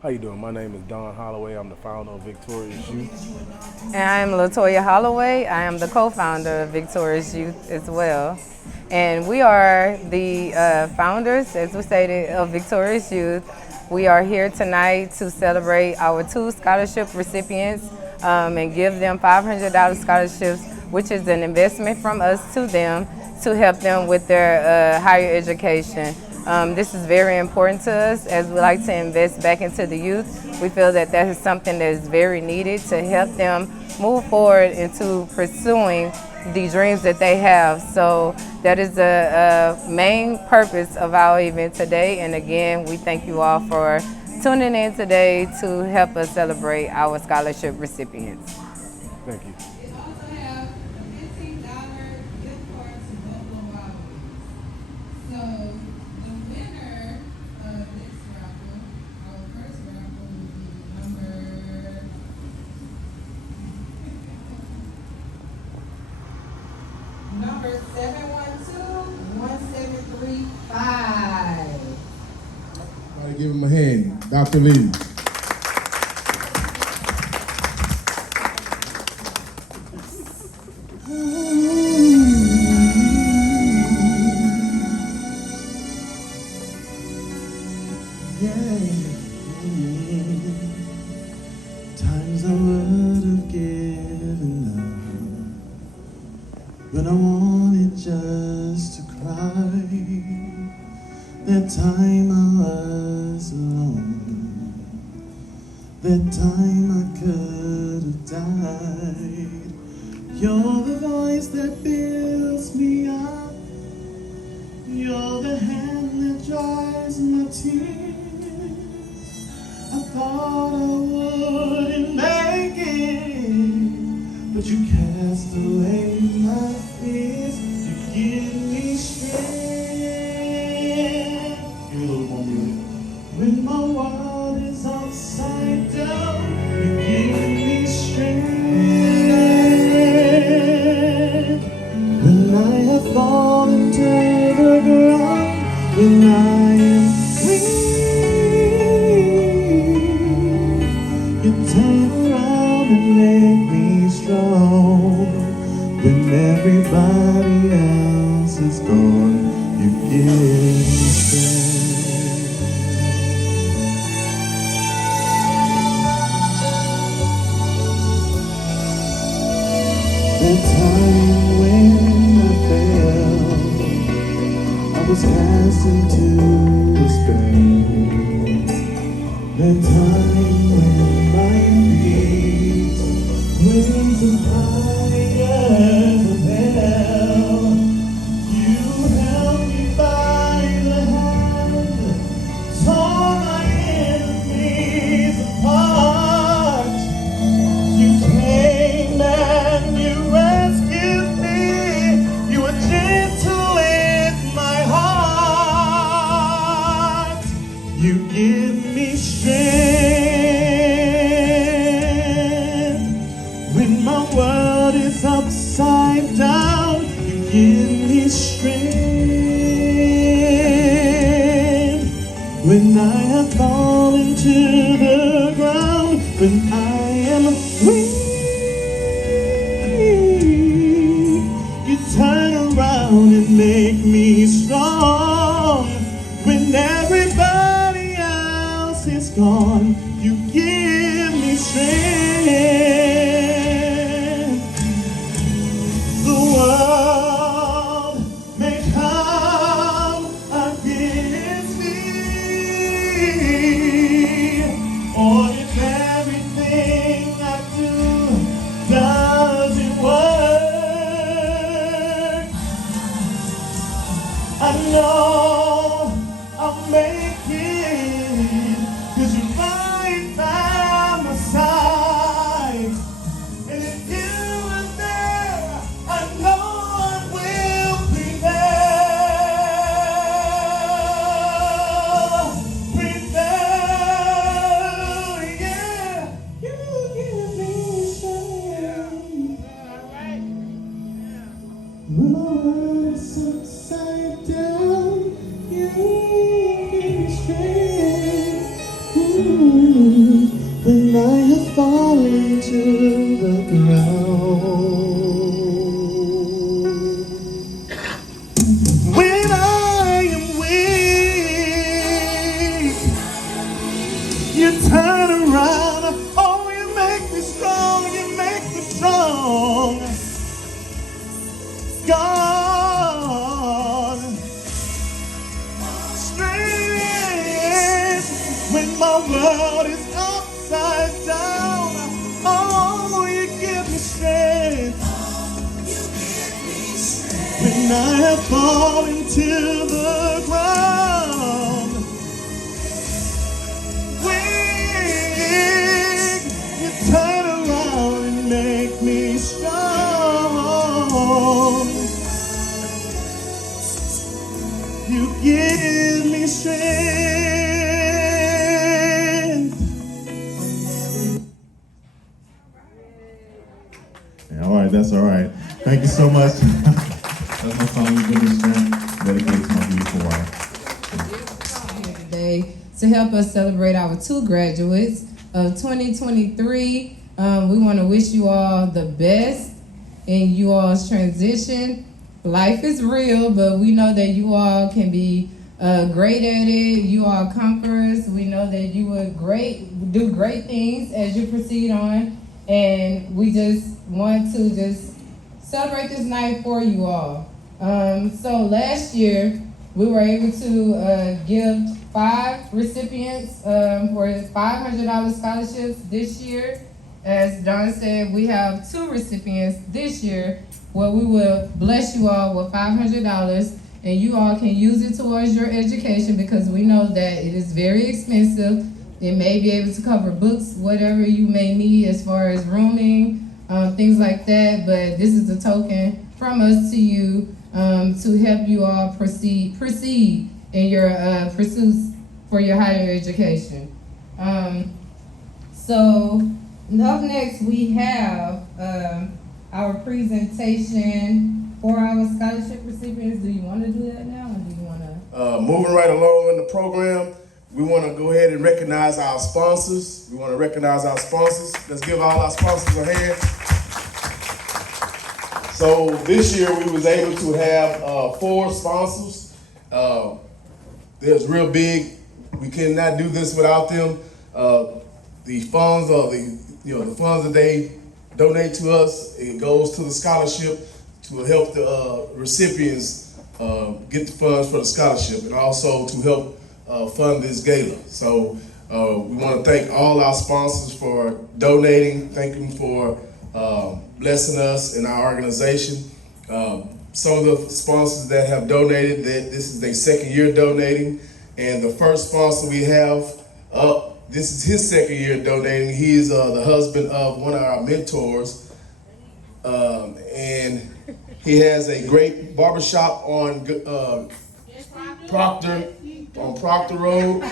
How you doing? My name is Don Holloway. I'm the founder of Victorious Youth. And I am Latoya Holloway. I am the co-founder of Victorious Youth as well. And we are the founders, as we stated, of Victorious Youth. We are here tonight to celebrate our two scholarship recipients and give them $500 scholarships, which is an investment from us to them to help them with their higher education. This is very important to us as we like to invest back into the youth. We feel that that is something that is very needed to help them move forward into pursuing the dreams that they have. So that is the main purpose of our event today. And again, we thank you all for tuning in today to help us celebrate our scholarship recipients. Thank you. It also have a $15 gift card to Buffalo Wild Wings. So the winner of this raffle, our first raffle, will be number 712-1735. Everybody give him a hand. Dr. Lee. Times I would have given up when I wanted just to cry. That time I was alone. That time I could have died. You're the voice that builds me up. You're the hand that dries my tears. I thought I wouldn't make it, but you cast away my fears. You give me strength. Give me a little more music. When my world is upside down, you give me strength. When I have fallen to the ground, when I am weak, you turn around and make me strong. When everybody else is gone, you give me strength. That time when I fell, I was cast into despair. That time when my feet wings of fire of hell, you held me by the hand, tore my enemies apart. You came and you rescued me. You were gentle with my heart. You give me strength when my world is upside down. You give me strength when I have fallen to the ground. When I am weak, you turn around and make me strong. When everybody else is gone, you give me strength. The world may come against me, or if everything I do doesn't work, I know I'll make it, 'cause you fight back. when my world is upside down. Oh, you give me strength when I have fallen to the ground. When you turn around and make me strong, you give me strength. Yeah, all right, that's all right. Thank you so much. That's my song, You Give Me Strength, dedicated to my beautiful wife. Today to help us celebrate our two graduates of 2023. We want to wish you all the best in you all's transition. Life is real, but we know that you all can be great at it. You are conquerors. We know that you would do great things as you proceed on, and we just want to just celebrate this night for you all. So last year we were able to give 5 recipients for $500 scholarships. This year, as Don said, we have 2 recipients this year where we will bless you all with $500, and you all can use it towards your education because we know that it is very expensive. It may be able to cover books, whatever you may need as far as rooming, things like that, but this is a token from us to you to help you all proceed in your pursuits for your higher education. So up next we have our presentation for our scholarship recipients. Do you want to do that now, or do you want to? Moving right along in the program, we want to go ahead and recognize our sponsors. Let's give all our sponsors a hand. So this year we was able to have 4 sponsors. They're real big. We cannot do this without them. The funds the funds that they donate to us, it goes to the scholarship to help the recipients get the funds for the scholarship, and also to help fund this gala. So we want to thank all our sponsors for donating. Thank them for blessing us in our organization. Some of the sponsors that have donated, this is their second year donating, and the first sponsor we have this is his second year donating. He is the husband of one of our mentors, and he has a great barbershop on Proctor Road.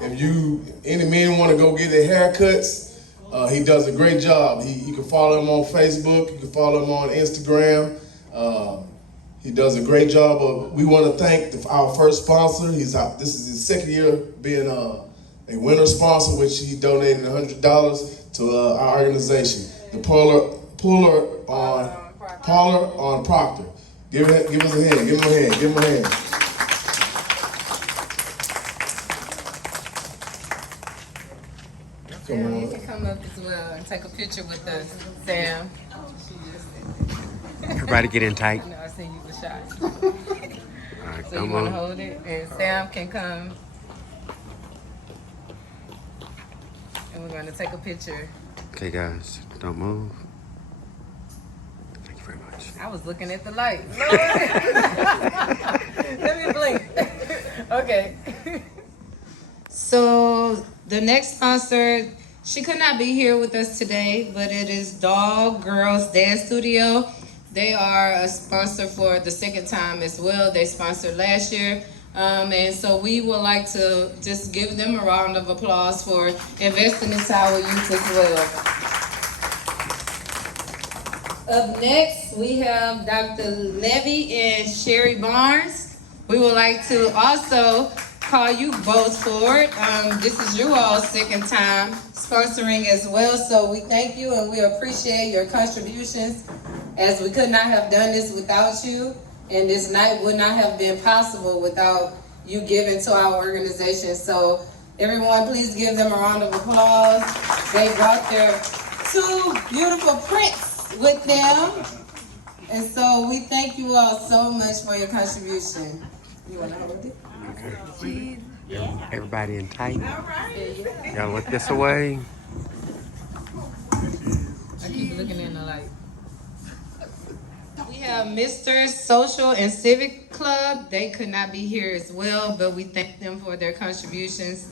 If any men want to go get their haircuts, he does a great job. You can follow him on Facebook. You can follow him on Instagram. He does a great job. We want to thank our first sponsor. This is his second year being a winner sponsor, which he donated $100 to our organization. The Puller on Proctor. Give us a hand. Give him a hand. Sam, you can come up as well and take a picture with us, Sam. Everybody get in tight. No, I seen you the shot. All right, So you want to hold it, and Sam can come. And we're going to take a picture. Okay, guys, don't move. Thank you very much. I was looking at the light. Let me blink. Okay. So the next sponsor, she could not be here with us today, but it is Dog Girls Dance Studio. They are a sponsor for the second time as well. They sponsored last year. And so we would like to just give them a round of applause for investing into our youth as well. Up next, we have Dr. Levy and Sherry Barnes. We would like to also call you both forward. This is you all's second time sponsoring as well, so we thank you and we appreciate your contributions, as we could not have done this without you, and this night would not have been possible without you giving to our organization. So everyone, please give them a round of applause. They brought their 2 beautiful prints with them, and so we thank you all so much for your contribution. Everybody in tight. Y'all look this away. I keep looking in the light. We have Mr. Social and Civic Club. They could not be here as well, but we thank them for their contributions.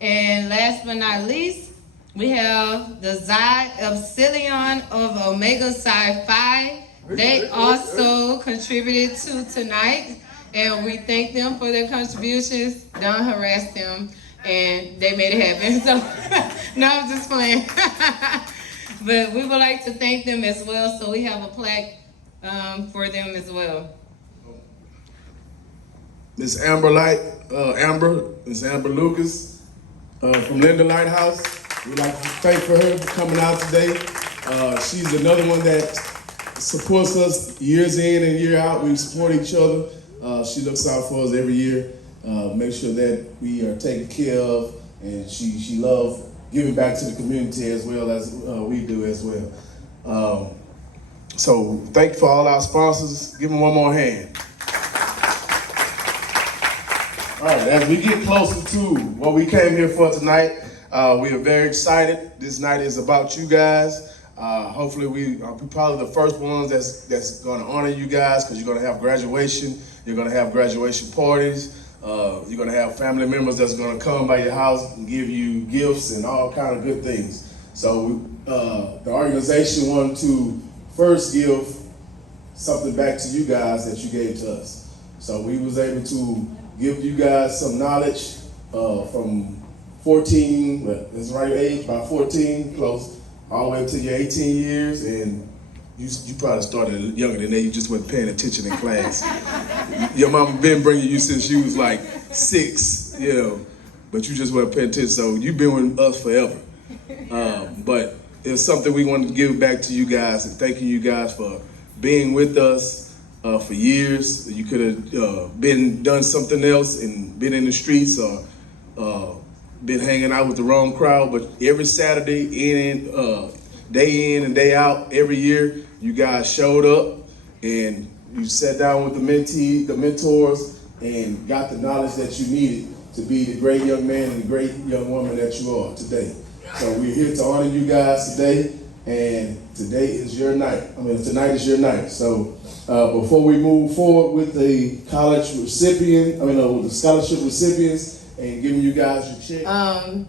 And last but not least, we have the Xi Epsilon of Omega Psi Phi. They also contributed to tonight, and we thank them for their contributions. Don't harass them, and they made it happen. So, no, I'm just playing. But we would like to thank them as well, so we have a plaque for them as well. Miss Amber Miss Amber Lucas from Linda Lighthouse. We'd like to thank for her for coming out today. She's another one that supports us years in and year out. We support each other. She looks out for us every year, make sure that we are taken care of, and she loves giving back to the community as well as we do as well. So thank you for all our sponsors. Give them one more hand. All right, as we get closer to what we came here for tonight, we are very excited. This night is about you guys. Hopefully we are probably the first ones that's gonna honor you guys, because you're gonna have graduation, you're gonna have graduation parties, you're gonna have family members that's gonna come by your house and give you gifts and all kind of good things. So the organization wanted to first give something back to you guys that you gave to us. So we was able to give you guys some knowledge from 14, that's the right age, about 14, close, all the way up to your 18 years, and you probably started younger than that, you just wasn't paying attention in class. Your mama been bringing you since you was like 6, you know, but you just weren't paying attention, so you've been with us forever. But it's something we want to give back to you guys, and thanking you guys for being with us for years. You could have done something else and been in the streets or been hanging out with the wrong crowd, but every Saturday day in and day out, every year, you guys showed up and you sat down with the mentors, and got the knowledge that you needed to be the great young man and the great young woman that you are today. So we're here to honor you guys today, and today is your night. Tonight is your night. So before we move forward with the with the scholarship recipients and giving you guys your check.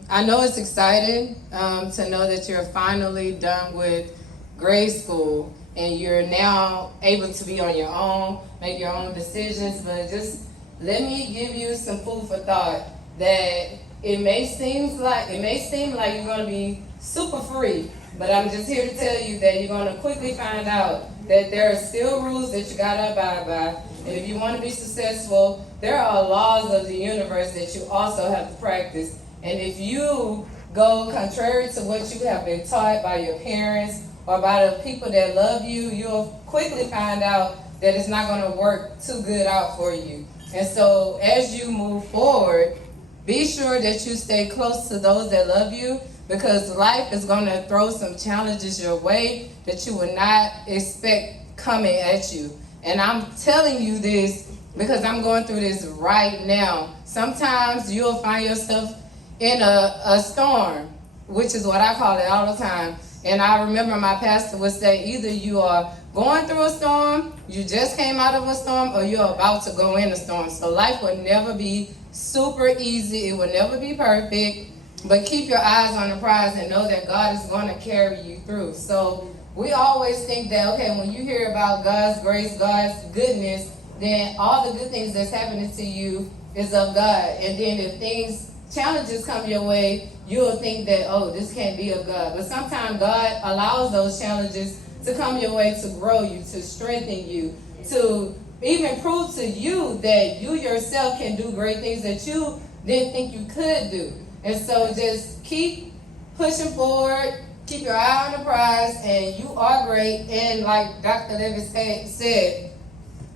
I know it's exciting to know that you're finally done with grade school and you're now able to be on your own, make your own decisions, but just let me give you some food for thought that it may seem like you're going to be super free, but I'm just here to tell you that you're going to quickly find out that there are still rules that you got to abide by. And if you want to be successful, there are laws of the universe that you also have to practice. And if you go contrary to what you have been taught by your parents or by the people that love you, you'll quickly find out that it's not going to work too good out for you. And so as you move forward, be sure that you stay close to those that love you, because life is going to throw some challenges your way that you would not expect coming at you. And I'm telling you this because I'm going through this right now. Sometimes you'll find yourself in a storm, which is what I call it all the time. And I remember my pastor would say, either you are going through a storm, you just came out of a storm, or you're about to go in a storm. So life will never be super easy. It will never be perfect. But keep your eyes on the prize and know that God is going to carry you through. So we always think that, okay, when you hear about God's grace, God's goodness, then all the good things that's happening to you is of God. And then if challenges come your way, you'll think that, oh, this can't be of God. But sometimes God allows those challenges to come your way to grow you, to strengthen you, to even prove to you that you yourself can do great things that you didn't think you could do. And so just keep pushing forward, keep your eye on the prize, and you are great. And like Dr. Levis said,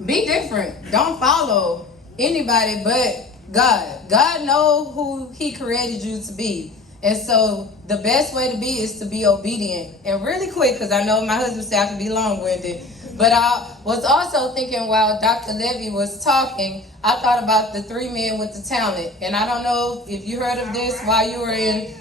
be different. Don't follow anybody but God. God knows who he created you to be. And so the best way to be is to be obedient. And really quick, because I know my husband said I can be long-winded, but I was also thinking while Dr. Levy was talking, I thought about the 3 men with the talent. And I don't know if you heard of this while you were in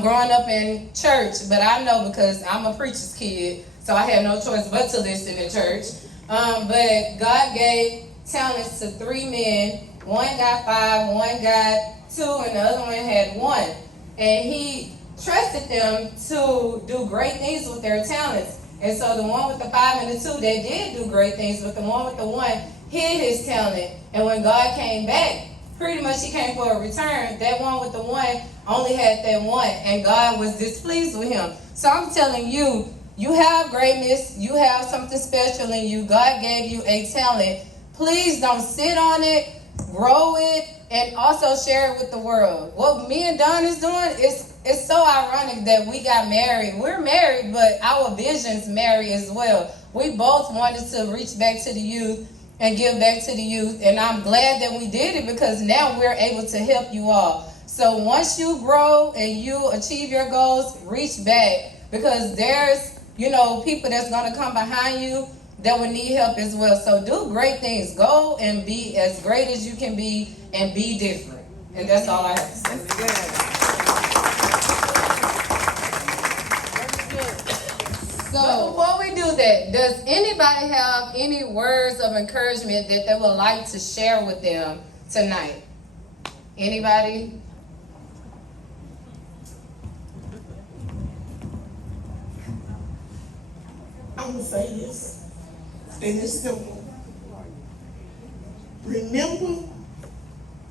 growing up in church, but I know because I'm a preacher's kid, so I had no choice but to listen to church. But God gave talents to 3 men. One got 5, one got 2, and the other one had 1. And he trusted them to do great things with their talents. And so the one with the 5 and the 2, they did do great things, but the one with the 1 hid his talent. And when God came back, pretty much he came for a return. That one with the 1 only had that 1, and God was displeased with him. So I'm telling you, you have greatness, you have something special in you. God gave you a talent. Please don't sit on it, grow it, and also share it with the world. What me and Don is doing, it's so ironic that we got married. We're married, but our visions marry as well. We both wanted to reach back to the youth and give back to the youth, and I'm glad that we did it because now we're able to help you all. So once you grow and you achieve your goals, reach back because there's, people that's going to come behind you that will need help as well. So do great things. Go and be as great as you can be and be different. And that's all I have to say. So before we do that, does anybody have any words of encouragement that they would like to share with them tonight? Anybody? I'm going to say this, and it's simple. Remember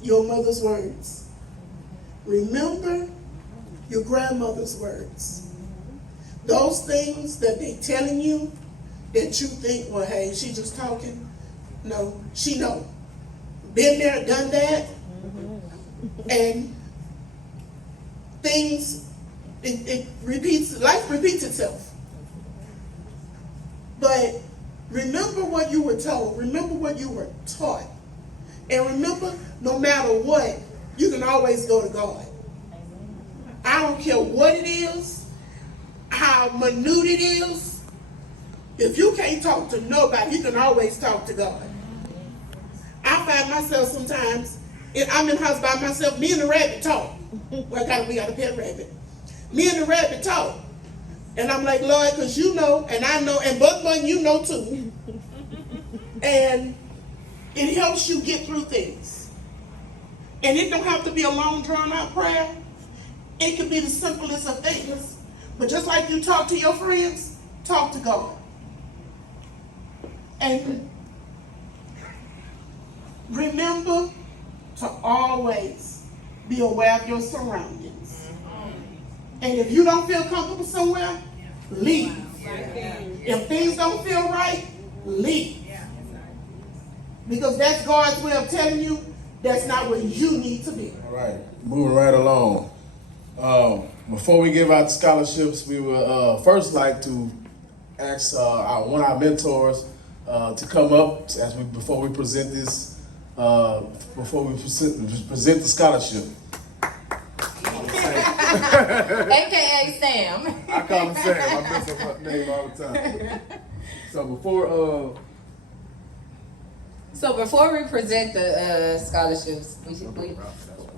your mother's words. Remember your grandmother's words. Those things that they telling you that you think, well, hey, she just talking. No, she know. Been there, done that. And things, it repeats, life repeats itself. But remember what you were told. Remember what you were taught. And remember, no matter what, you can always go to God. I don't care what it is, how minute it is. If you can't talk to nobody, you can always talk to God. I find myself sometimes, I'm in the house by myself, me and the rabbit talk. Well, we got a pet rabbit. Me and the rabbit talk. And I'm like, Lord, because you know, and I know, and both of you know too. And it helps you get through things. And it don't have to be a long, drawn-out prayer. It can be the simplest of things. But just like you talk to your friends, talk to God. And remember to always be aware of your surroundings. And if you don't feel comfortable somewhere, leave. If things don't feel right, leave. Because that's God's way of telling you that's not where you need to be. All right, moving right along. Before we give out scholarships, we would first like to ask one of our mentors to come up before we present this. Before we present the scholarship. AKA Sam. I call him Sam. I mess up her name all the time. So before we present the scholarships,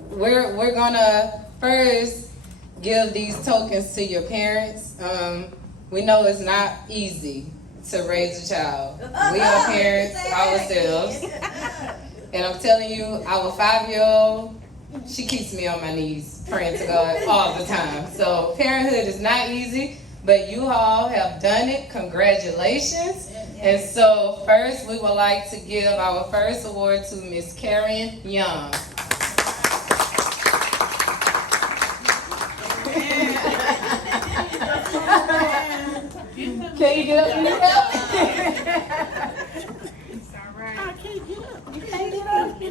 we're gonna first give these tokens to your parents. We know it's not easy to raise a child. We are parents ourselves, and I'm telling you, our 5-year-old. She keeps me on my knees praying to God all the time. So parenthood is not easy, but you all have done it. Congratulations. And so first we would like to give our first award to Miss Karen Young. Can you get up and help? It's all right. I can't get up. You can't get up.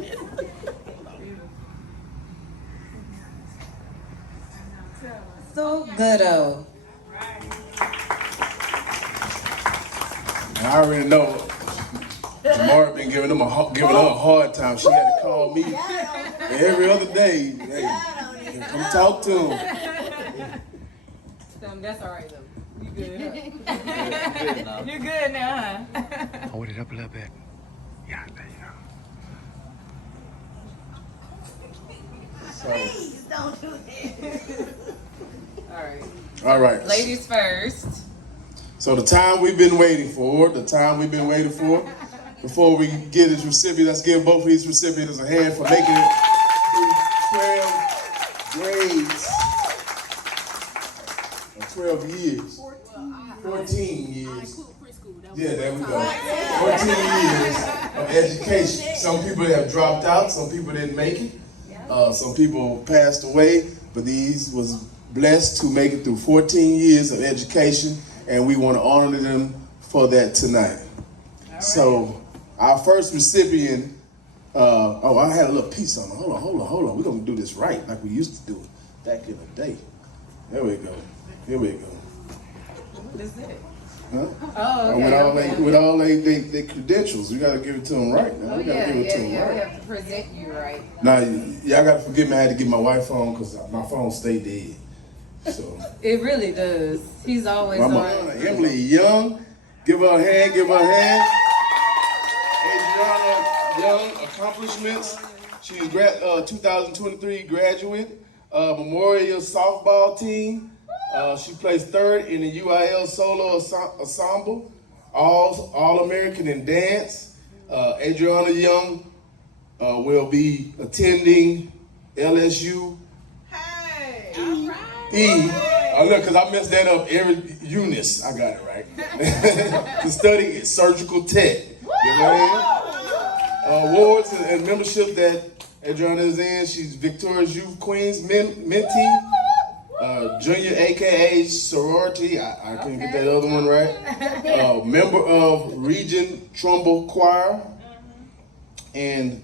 So good-o. I already know Tamara been giving her a hard time. She had to call me every other day. Hey, come talk to him. That's all right, though. You good, huh? You're good now, huh? Hold it up a little bit. Yeah, there you go. Please don't do that. All right. All right. Ladies first. So the time we've been waiting for, before we get his recipient, let's give both of these recipients a hand for making it through 12 grades. 12 years. 14 years. Yeah, there we go. 14 years of education. Some people have dropped out, some people didn't make it. Some people passed away, but these was blessed to make it through 14 years of education, and we want to honor them for that tonight. So our first recipient, I had a little piece on it. Hold on. We're going to do this right like we used to do it back in the day. There we go. Here we go. What is it? Huh? Oh, okay. With all they credentials, you got to give it to them right. Now. We got to give it to them right. We have to present you right. Now, y'all got to forgive me. I had to get my wife phone because my phone stayed dead. So It really does. He's always my on. mom, Emily Young, give her a hand. Adriana Young, accomplishments. She's 2023 graduate, Memorial softball team. She placed third in the UIL solo ensemble, All-American in dance. Adriana Young will be attending LSU look, because I messed that up Eunice, I got it right. To study surgical tech. You know? Awards and membership that Adriana is in. She's Victoria's Youth Queens mentee. Junior AKA sorority, I couldn't get that other one right. Member of Region Trumbull Choir. And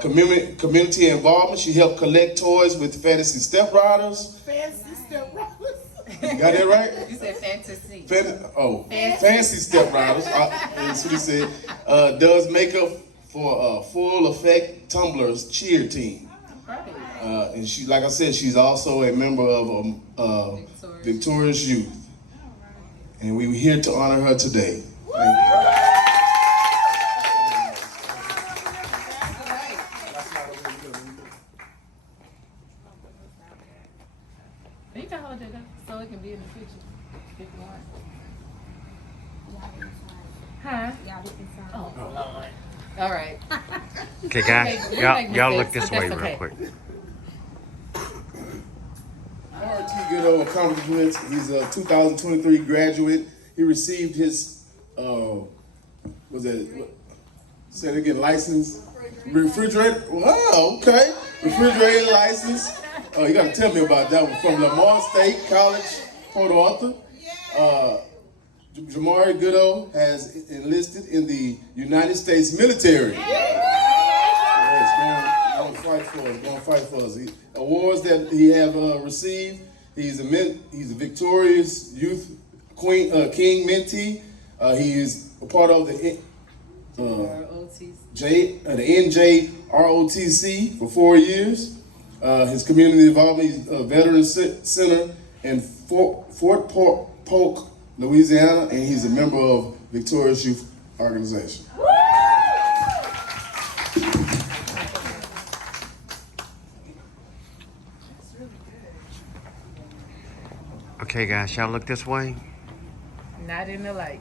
community involvement. She helped collect toys with Fantasy Stepbrothers. Fancy stepbrothers. You got that right? You said fantasy. Fancy Stepbrothers. That's what he said. Does makeup for Full Effect Tumblr's cheer team. And she, like I said, she's also a member of Victoria's Youth. And we were here to honor her today. Thank you. You can hold it up so it can be in the picture if you want. Huh? Oh, Lord. All right. Okay, guys, y'all look this way real quick. RT Goodo accomplishments. He's a 2023 graduate. He received his say it again, license? Refrigerator? Wow, okay. Refrigerator license. You got to tell me about that one. From Lamar State College, Port Arthur. Jamari Goodo has enlisted in the United States military. Going to fight for us. Awards that he have received. He's a Victoria's Youth King mentee. He is a part of the NJROTC for 4 years. His community involvement, he's a veteran center in Fort Polk, Louisiana, and he's a member of Victoria's Youth Organization. Okay, guys, y'all look this way. Not in the light.